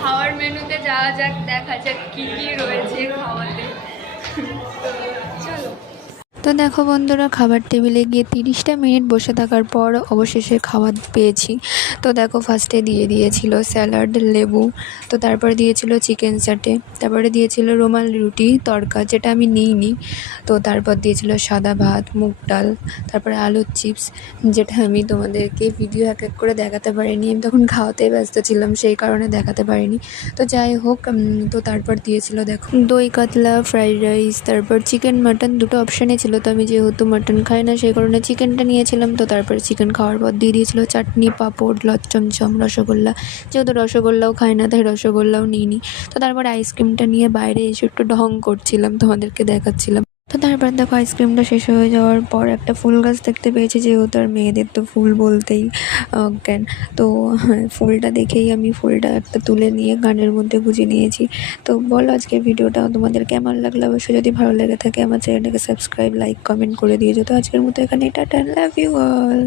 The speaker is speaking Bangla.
খাওয়ার মেনুতে যাওয়া যাক, দেখা যাক কী কী রয়েছে খাওয়াতে। চলো। তো দেখো বন্ধুরা, খাবার টেবিলে গিয়ে 30টা মিনিট বসে থাকার পর অবশেষে খাবার পেয়েছি। তো দেখো ফার্স্টে দিয়েছিল স্যালাড, লেবু, তো তারপরে দিয়েছিল চিকেন চাটে, তারপরে দিয়েছিল রুমাল রুটি তড়কা, যেটা আমি নিইনি। তো তারপর দিয়েছিল সাদা ভাত, মুগ ডাল, তারপরে আলুর চিপস, যেটা আমি তোমাদেরকে ভিডিও এক এক করে দেখাতে পারিনি, আমি তখন খাওয়াতে ব্যস্ত ছিলাম, সেই কারণে দেখাতে পারিনি। তো যাই হোক, তো তারপর দিয়েছিল দেখো দই কাতলা, ফ্রাইড রাইস, তারপর চিকেন মাটন, দুটো অপশানে ছিল। তো আমি যেহেতু মাটন খাই না, সেই কারণে চিকেনটা নিয়েছিলাম। তো তারপরে চিকেন খাওয়ার পর দিয়ে দিয়েছিল চাটনি, পাঁপড়, চমচম, রসগোল্লা। যেহেতু রসগোল্লাও খাই না, তাই রসগোল্লাও নিইনি। তো তারপর আইসক্রিমটা নিয়ে বাইরে এসে একটু ঢং করছিলাম, তোমাদেরকে দেখাচ্ছিলাম। তো তারপর দেখো আইসক্রিমটা শেষ হয়ে যাওয়ার পর একটা ফুল গাছ দেখতে পেয়েছি, যেহেতু আর মেয়েদের তো ফুল বলতেই অজ্ঞান। তো ফুলটা দেখেই আমি ফুলটা একটা তুলে নিয়ে গানের মধ্যে গুঁজে নিয়েছি। তো বলো আজকের ভিডিওটা তোমাদের কেমন লাগলো? অবশ্যই যদি ভালো লেগে থাকে আমার চ্যানেলটাকে সাবস্ক্রাইব, লাইক, কমেন্ট করে দিয়েছো। তো আজকের মতো এখানে টাটা, লাভ ইউ অল।